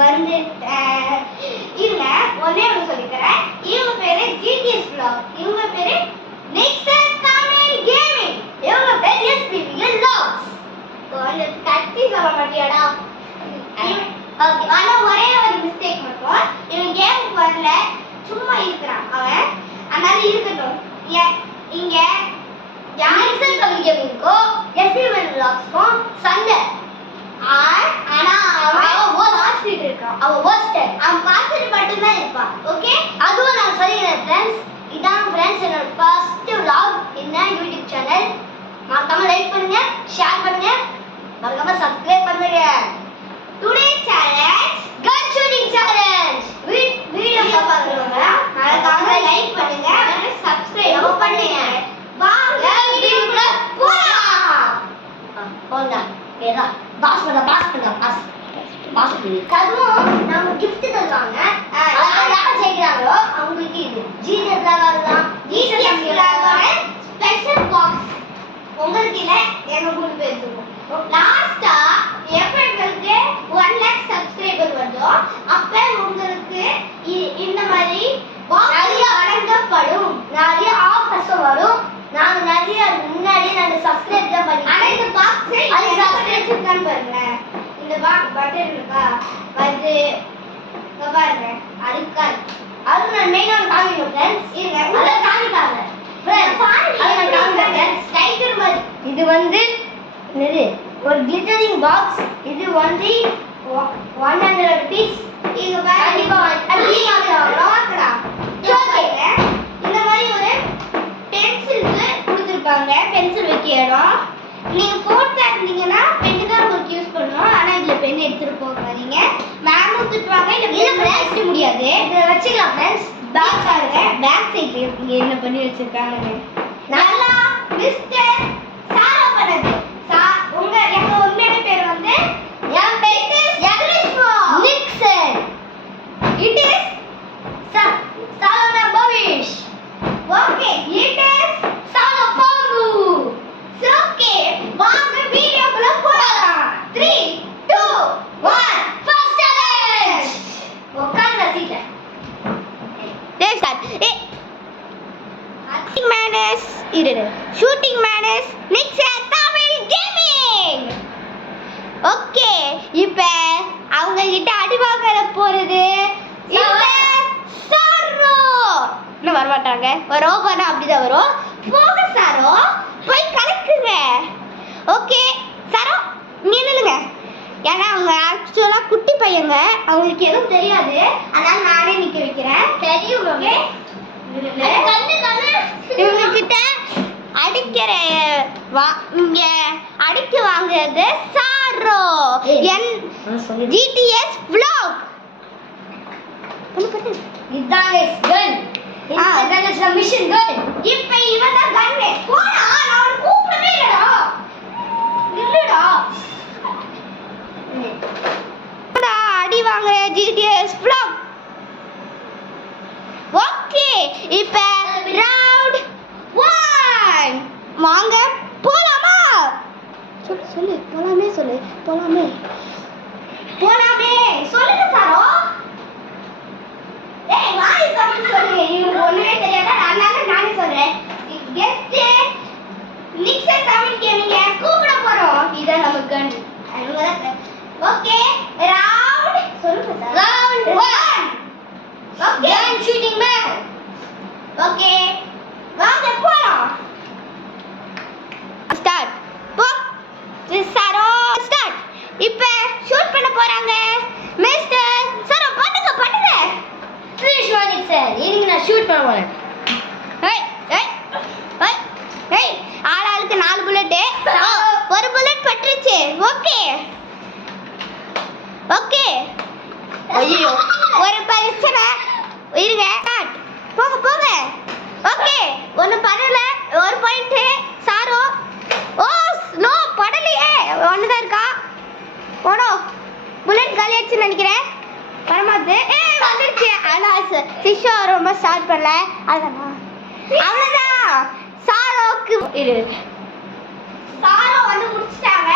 வந்து இருங்க ஒன்னே ஒன்று சொல்லிக்கிறேன். இவங்க பேரு ஜிடிஎஸ் vlog, இவங்க பேரு நிக்சன் தமிழ் கேமிங், இவங்க பேரு எஸ்பிவிஎல் vlogs. கொஞ்சம் கட்டி சொல்ல மாட்டியாடா? ஓகே, ஆனா ஒரே ஒரு மிஸ்டேக் மட்டும், இவன் கேமுக்கு வரல, சும்மா இருக்கிறான் அவன். அதனால இருக்கட்டும். இங்க நிக்சன் தமிழ் கேமிங்க்கோ எஸ்பிவிஎல் vlogsக்கும் சண்டை. ஆனா அவன் வாட்சிட்டு இருக்கான். அவன் வாட்ச்டர், அவன் பார்த்துட்டு மட்டும்தான் இருப்பான். ஓகே, அதுவும் நான் சொல்லிக்கிறேன் ஃப்ரெண்ட்ஸ். இதான் ஃப்ரெண்ட்ஸ் என்னோட ஃபர்ஸ்ட் vlog இந்த யூடியூப் சேனல். மறக்காம லைக் பண்ணுங்க, ஷேர் பண்ணுங்க, மறக்காம சப்ஸ்கிரைப் பண்ணுங்க. Today challenge gun shooting challenge. Video பார்க்கறவங்க மறக்காம லைக் பண்ணுங்க, சப்ஸ்கிரைப் பண்ணுங்க. வாங்க வீடியோக்குள்ள போலாம். போங்க. ஏதா பாஸ் அதுவும் நம்ம கிஃப்ட் தருவாங்க. யார் ஜெயிக்கிறாங்களோ அவங்களுக்கு இது ஜீசஸ் வரலாம். ஜீசஸ் ஸ்பெஷல் பாக்ஸ் உங்களுக்கு இல்ல, எங்க 3 பேர் இருக்கும். லாஸ்டா எப்ப உங்களுக்கு 1 lakh சப்ஸ்கிரைபர் வருதோ அப்ப உங்களுக்கு இந்த மாதிரி நிறைய வழங்கப்படும். நிறைய ஆஃபர்ஸ் வரும். நாங்க நிறைய முன்னாடியே நாங்க சப்ஸ்கிரைப் தான் பண்ணி. ஆனா இந்த பாக்ஸ் அது சப்ஸ்கிரைப் தான் பாருங்க. இந்த பாக்ஸ் பட்டன் இருக்கா அது பாருங்க அதுக்கா. அது நான் மெயினா காமிக்கணும் ஃப்ரெண்ட்ஸ். இருங்க அத காமிக்காங்க ஃப்ரெண்ட்ஸ். அத காமிக்கிறேன் ஸ்டைக்கர் மாதிரி. இது வந்து என்னது ஒரு கிளிட்டரிங் பாக்ஸ். இது வந்து 100 rupees. இங்க பாருங்க கண்டிப்பா வாங்கடா. ஓகேங்க, இந்த மாதிரி ஒரு பென்சில் கொடுத்துருப்பாங்க. பென்சில் வைக்க இடம். நீங்க ஃபோர்த் இருந்தீங்கன்னா பென் தான் உங்களுக்கு யூஸ் பண்ணணும். ஆனா இதுல பென் எடுத்துட்டு போகாதீங்க, மேமும் திட்டுவாங்க. இல்ல வைக்க முடியாது, இத வச்சுக்கலாம் ஃப்ரெண்ட்ஸ். பேக் பாருங்க, பேக் சைடுல இங்க என்ன பண்ணி வச்சிருக்காங்க. நல்லா மிஸ்டர் சாரா பண்ணது. உங்க எங்க உண்மையான பேர் வந்து என் பேர் நிக்சன். இட் இஸ் சாலோனா பவிஷ். ஓகே, இட் இஸ் சாலோ பாங்கு. ஓகே, வாங்க வீடியோக்குள்ள போலாம். 3 2 1 ஃபர்ஸ்ட் சேலஞ்ச். உட்கார்ந்து சீட்ட டேய் start. Acting man is shooting man is Nixon Tamil gaming. Okay, இப்போ அவங்க கிட்ட அடி வாங்கற போறது சாரோ. இன்னும் வர மாட்டாங்க. வரோம் பண்ணா அப்படிதான் வரும். போக சாரோ, போய் கலக்குங்க. ஓகே சாரோ, நீ நில்லுங்க. ஏன்னா அவங்க ஆக்சுவலா குட்டி பையங்க, அவங்களுக்கு எதுவும் தெரியாது. அதனால நானே நிக்க வைக்கிறேன். தெரியும். ஓகே, இவங்க கிட்ட அடிக்கிற இங்க அடிக்க வாங்குறது சாரோ என் ஜிடிஎஸ் vlog. இதான் கன். கன் இஸ் மிஷன் கன். இப்போ இவன் தான் கன். போடா, நான் கூப்பிடவே இல்லடா. இல்லடா போடா, அடி வாங்குற ஜிடிஎஸ் vlog. ஓகே, இப்போ ரவுண்ட் 1 வாங்க போலாமா? சொல்லு போலாமே. சொல்லுங்க சாரோ. ஏய் வாய் கட்டி சொல்லுங்க. இது ஒண்ணுமே தெரியாதா? நானே சொல்றேன். கெஸ்ட் நிக்சன் தமிழ் கேமிங்க கூப்பிட போறோம். இதான் நம்ம கன். ஓகே, ரவுண்ட் சொல்லுங்க sir. Round 1. Okay, gun shooting man. Okay, வாங்க போலாம். ஸ்டார்ட். போ சாரோ, ஸ்டார்ட். இப்போ ஷூட் பண்ண போறாங்க. மிஸ்டர் சாரோ, பண்ணுங்க. நிக்சன், இன்னைக்கு நான் ஷூட் பண்ண போறேன். ஆளாளுக்கு 4 புல்லட். ஒரு புல்லட் பட்டுருச்சு. ஓகே. ஐயோ, ஒரு பிரச்சனை. இருங்க, போங்க. ஓகே, ஒன்னு படல. ஒரு பாயிண்ட் சாரோ. ஓ நோ, படலையே. ஒண்ணுதான் இருக்கா. ஓனோ, புல்லட் காலி ஆயிடுச்சுன்னு நினைக்கிறேன். பரமாத்து வந்துருச்சு. ஆனா சிஷா ரொம்ப ஸ்டார்ட் பண்ணல. அவ்வளவுதான். சாரோக்கு சாரோ வந்து முடிச்சிட்டாங்க.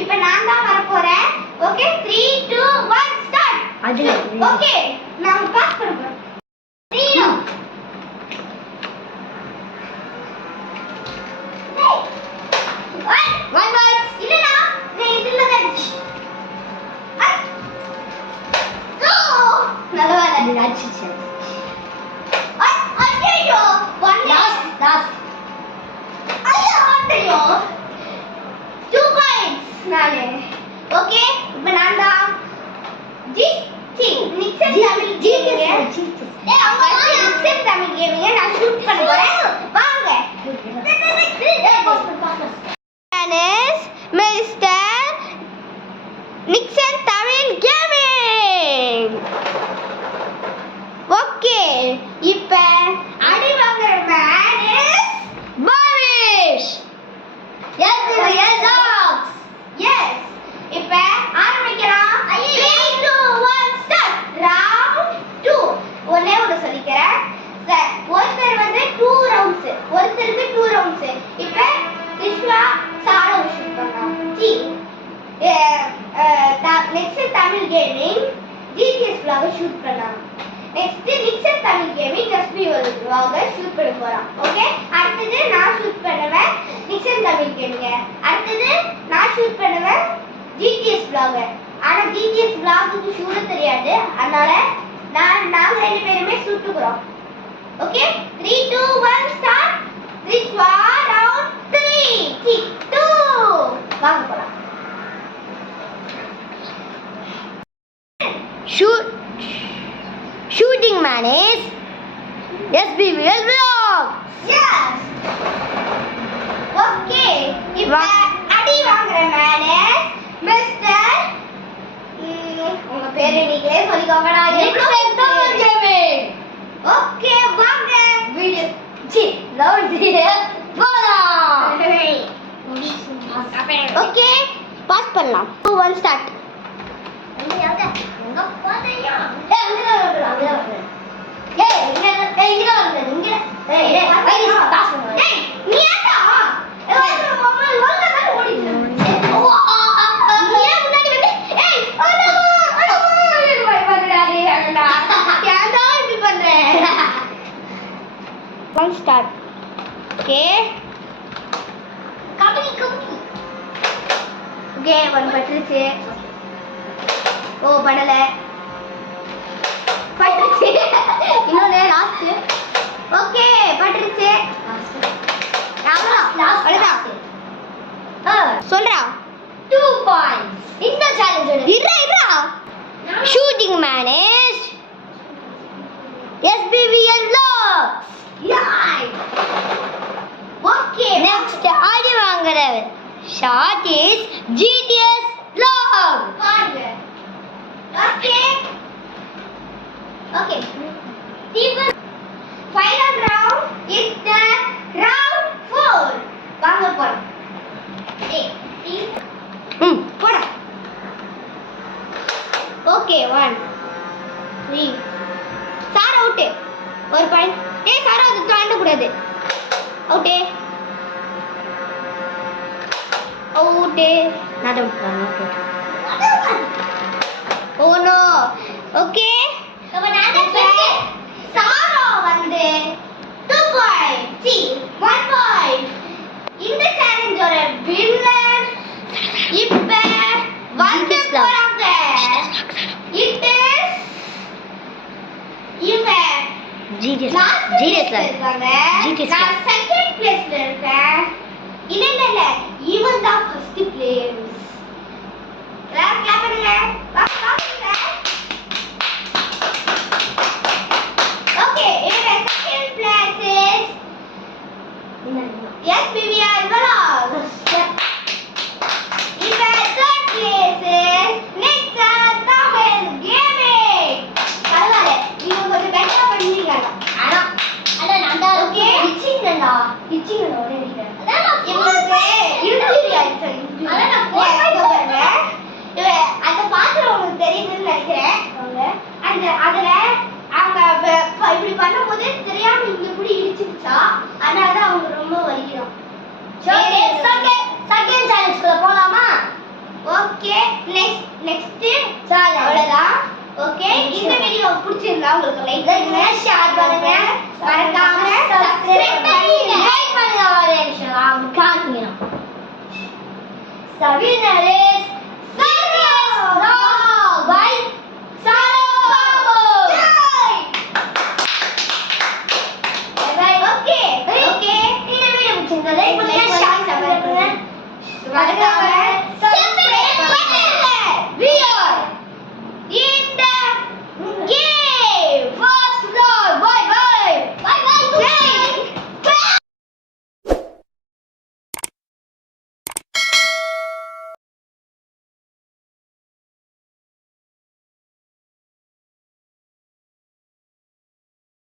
இப்போ நான் தான் வர போறேன். Okay, 3 2 1 start. அது ஓகே நான் பாஸ் பண்ணுறேன். ஓகே இப்போ நான் தான் நிக்சன் தமிழ் கேமிங்க நான் ஷூட் பண்ண போறேன். வாங்க. Mister Nixon Tamil gaming. Okay இப்ப அடி வாங்குற மேன் இஸ் பாவிஷ். எஸ் இப்ப ஆரம்பிக்கலாம். 3 2 1 ஸ்டார்ட். ரவுண்ட் 2 ஒண்ணே ஒன்னு சொல்லிக்கிறேன். ஒருத்தர் வந்து 2 ரவுண்ட்ஸ், ஒருத்தருக்கு 2 ரவுண்ட்ஸ். இப்ப விஸ்வா சாரோ ஷூட் பண்ணலாம். Next Tamil gaming GTS vlog shoot பண்ணலாம். Next Nixon Tamil gaming SP vlog shoot பண்ண போறோம். ஓகே அடுத்து நான் ஷூட் பண்ணுவேன் நிக்சன் தமிழ் கேமிங். அடுத்து நான் ஷூட் பண்ணுவேன் ஜிடிஎஸ் vlog. ஆனா ஜிடிஎஸ் vlogக்கு ஷூட் தெரியாது, அதனால நாங்க ரெண்டு பேருமே ஷூட்டுக்குறோம். Okay 3 2 1 start. விஸ்வா ரவுண்ட் 3 2 வாங்க போலாம். Shooting man is SBVL vlog. Yes. Okay இப்ப அடி வாங்குற மேன் இஸ் மிஸ்டர் உங்க பேரு நீங்களே சொல்லிக்கோங்கடா. Nixon Tamil gaming. ஓகே வாங்க வீடியோ ரவுண்ட் 3 போலாம். ஓகே பாஸ் பண்ணலாம். 2 1 ஸ்டார்ட். எங்க போறீங்க? பாஸ் பண்ணுங்க. நீ ஏன்டா மாமா லோல்ல தான் ஓடிட்டு இருக்க. நீ ஏன் முன்னாடி வந்து ஏய் அடமா பை பண்றாரு அண்ணா. ஏன்டா இப்படி பண்ற? 1 ஸ்டார்ட். ஓகே கபடி. ஓகே 1 பட்டுச்சு. ஓ படல பட்டுச்சு. இன்னொரு லாஸ்ட். ஓகே பட்டுச்சு. அவ்வளவுதான். சொல்றா 2 points. இந்த சேலஞ்ச் இருடா. Shooting man is SBVL vlog. Okay Next ஆடி வாங்குற ஷாட் இஸ் GTS vlog. வாங்க. Okay okay Deepu final round is the round 4 வாங்க போலாம். போடா. Okay 1 3 sir out. ஒரு பாயிண்ட். ஏய் சார் அது தாண்ட கூடாது. Out Not out. Okay. Oh no. Okay அப்ப நான் தான் சாரோ வந்து 2 பாயிண்ட். 1 பாயிண்ட். இந்த சேலஞ்சோட வின்னர் இப்ப வந்து போறாங்க. இட் இஸ் இவங்க GTS இருக்காங்க. GTS நான் செகண்ட் பிளேஸ்ல இருக்கேன். இல்ல இவன் தான் ஃபர்ஸ்ட் பிளேயர். கிளாப் பண்ணுங்க. ஓகே இவங்க second place is SBVL vlog. இவங்க third place is Nikshan Tamil Gaming. பரவாயில்லை இவங்க கொஞ்சம் பெட்டரா பண்ணிருக்காங்க. ஆனா நான் தான் ஓகே இச்சிங்கடா ஒரே வீடியோ. இவங்களுக்கு இன்ஜூரி ஆயிடுச்சு. அத நான் போடுறேன். இவ அத பாக்குற உங்களுக்கு தெரியுதுன்னு நினைக்கிறேன். அதுல அவங்க இப்படி பண்ணும்போது தெரியாம இங்க இப்படி இடிச்சுச்சா, அதனால தான் அவங்க ரொம்ப வலிக்கிறோம். செகண்ட் சேலஞ்சுக்குள்ள போலாமா? ஓகே நெக்ஸ்ட் அவ்வளவுதான். ஓகே இந்த வீடியோ பிடிச்சிருந்தா உங்களுக்கு லைக் பண்ணுங்க ஷேர் பண்ணுங்க